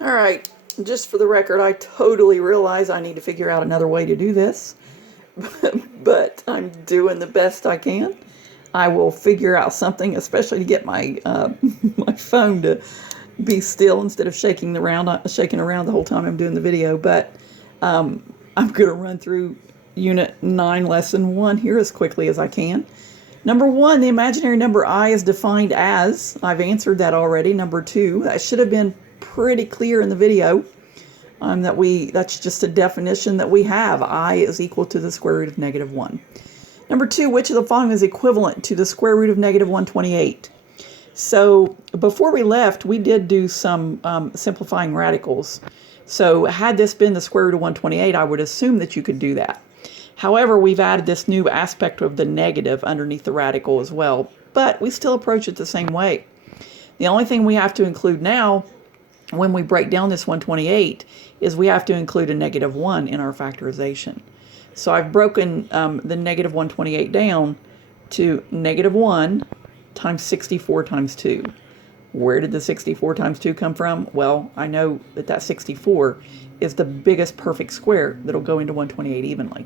All right, just for the record, I totally realize I need to figure out another way to do this, but I'm doing the best I can. I will figure out something, especially to get my my phone to be still instead of shaking around the whole time I'm doing the video. But I'm going to run through Unit 9, Lesson 1 here as quickly as I can. Number 1, the imaginary number I is defined as, I've answered that already. Number 2, that should have been pretty clear in the video. That's just a definition that we have. I is equal to the square root of negative 1. Number 2, which of the following is equivalent to the square root of negative 128? So before we left, we did do some simplifying radicals. So had this been the square root of 128, I would assume that you could do that. However, we've added this new aspect of the negative underneath the radical as well, but we still approach it the same way. The only thing we have to include now when we break down this 128 is we have to include a negative 1 in our factorization. So I've broken the negative 128 down to negative 1 times 64 times 2. Where did the 64 times 2 come from? Well, I know that 64 is the biggest perfect square that'll go into 128 evenly.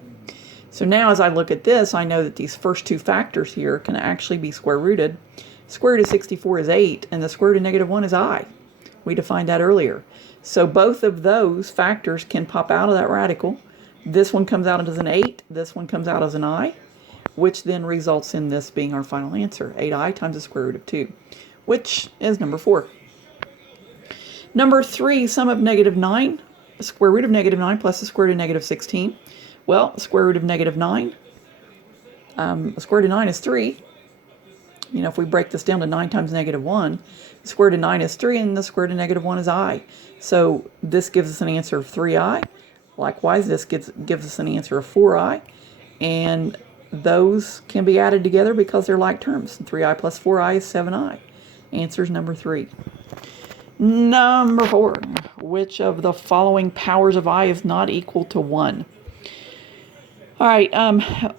So now as I look at this, I know that these first two factors here can actually be square rooted. Square root of 64 is 8, and the square root of negative 1 is I. We defined that earlier. So both of those factors can pop out of that radical. This one comes out as an 8, this one comes out as an I, which then results in this being our final answer, 8I times the square root of 2, which is number 4. Number 3, sum of negative 9, the square root of negative 9 plus the square root of negative 16. Well, the square root of negative 9, the square root of 9 is 3. You know, if we break this down to 9 times negative 1, the square root of 9 is 3, and the square root of negative 1 is I. So this gives us an answer of 3I. Likewise, this gives us an answer of 4I. And those can be added together because they're like terms. 3I plus 4I is 7I. Answer is number 3. Number 4, which of the following powers of I is not equal to 1? All right,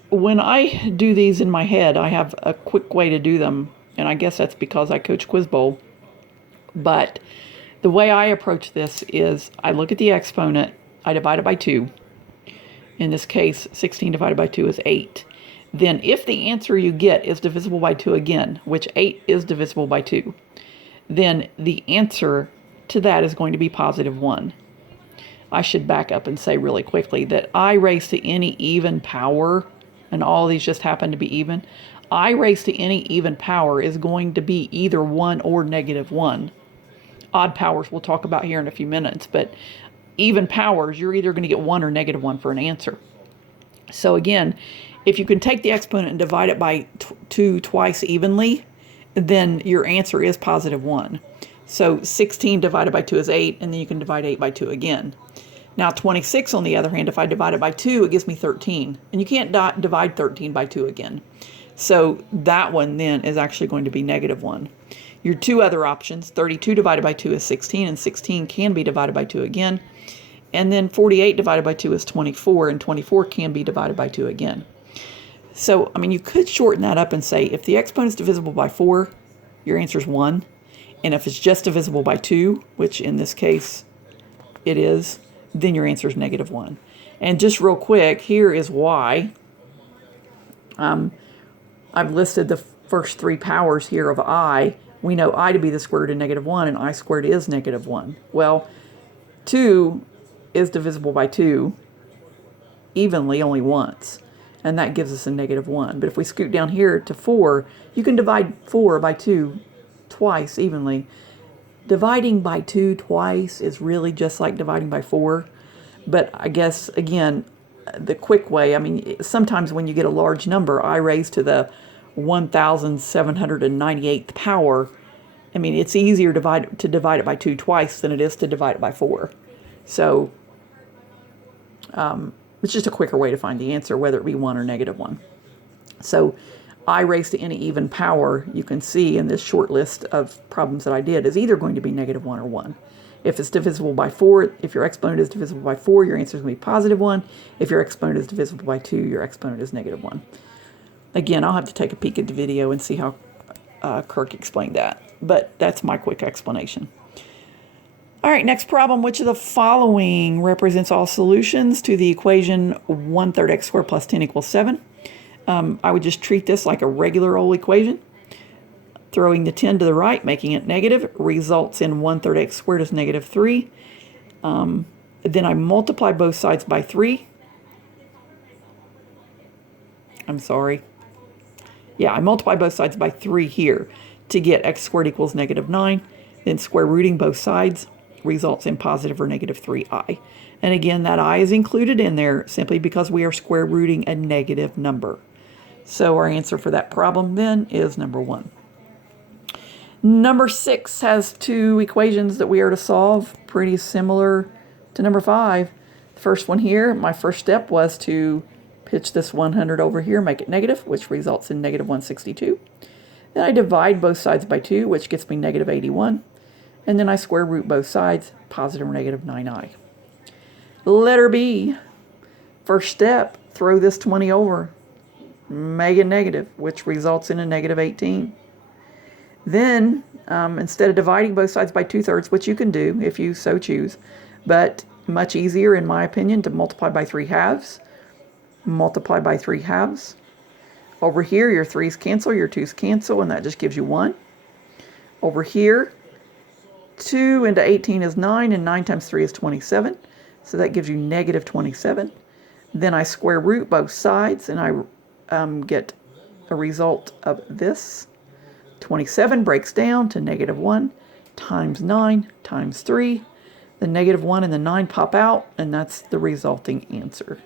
when I do these in my head, I have a quick way to do them, and I guess that's because I coach Quiz Bowl. But the way I approach this is I look at the exponent, I divide it by 2. In this case, 16 divided by 2 is 8. Then if the answer you get is divisible by 2 again, which 8 is divisible by 2, then the answer to that is going to be positive 1. I should back up and say really quickly that I raised to any even power, and all these just happen to be even, I raised to any even power is going to be either 1 or negative 1. Odd powers we'll talk about here in a few minutes, but even powers, you're either going to get 1 or negative 1 for an answer. So again, if you can take the exponent and divide it by 2 twice evenly, then your answer is positive 1. So 16 divided by 2 is 8, and then you can divide 8 by 2 again. Now 26, on the other hand, if I divide it by 2, it gives me 13. And you can't divide 13 by 2 again. So that one then is actually going to be negative 1. Your two other options, 32 divided by 2 is 16, and 16 can be divided by 2 again. And then 48 divided by 2 is 24, and 24 can be divided by 2 again. So, I mean, you could shorten that up and say if the exponent is divisible by 4, your answer is 1. And if it's just divisible by 2, which in this case it is, then your answer is negative 1. And just real quick, here is why. I've listed the first 3 powers here of I. We know I to be the square root of negative 1, and I squared is negative 1. Well, 2 is divisible by 2 evenly only once, and that gives us a negative 1. But if we scoot down here to 4, you can divide 4 by 2 twice evenly. Dividing by 2 twice is really just like dividing by 4. But I guess, again, the quick way, I mean, sometimes when you get a large number, I raised to the 1,798th power, I mean, it's easier to divide it by 2 twice than it is to divide it by 4. So it's just a quicker way to find the answer, whether it be 1 or negative 1. So I raised to any even power, you can see in this short list of problems that I did, is either going to be negative 1 or 1. If it's divisible by 4, if your exponent is divisible by 4, your answer is going to be positive 1. If your exponent is divisible by 2, your exponent is negative 1. Again, I'll have to take a peek at the video and see how Kirk explained that. But that's my quick explanation. All right, next problem. Which of the following represents all solutions to the equation 1/3 x squared plus 10 equals 7? I would just treat this like a regular old equation. Throwing the 10 to the right, making it negative, results in 1/3 x squared is negative 3. Then I multiply both sides by 3. I'm sorry. Yeah, I multiply both sides by 3 here to get x squared equals negative 9. Then square rooting both sides results in positive or negative 3i. And again, that I is included in there simply because we are square rooting a negative number. So our answer for that problem then is number 1. Number 6 has 2 equations that we are to solve, pretty similar to number 5. The first one here, my first step was to pitch this 100 over here, make it negative, which results in negative 162. Then I divide both sides by 2, which gets me negative 81. And then I square root both sides, positive or negative 9i. Letter B, first step, throw this 20 over, make it negative, which results in a negative 18. Then, instead of dividing both sides by 2/3, which you can do if you so choose, but much easier in my opinion to multiply by 3 halves, multiply by 3 halves. Over here, your 3's cancel, your 2's cancel, and that just gives you 1. Over here, 2 into 18 is 9, and 9 times 3 is 27. So that gives you negative 27. Then I square root both sides, and I get a result of this. 27 breaks down to negative 1 times 9 times 3. The negative 1 and the 9 pop out, and that's the resulting answer.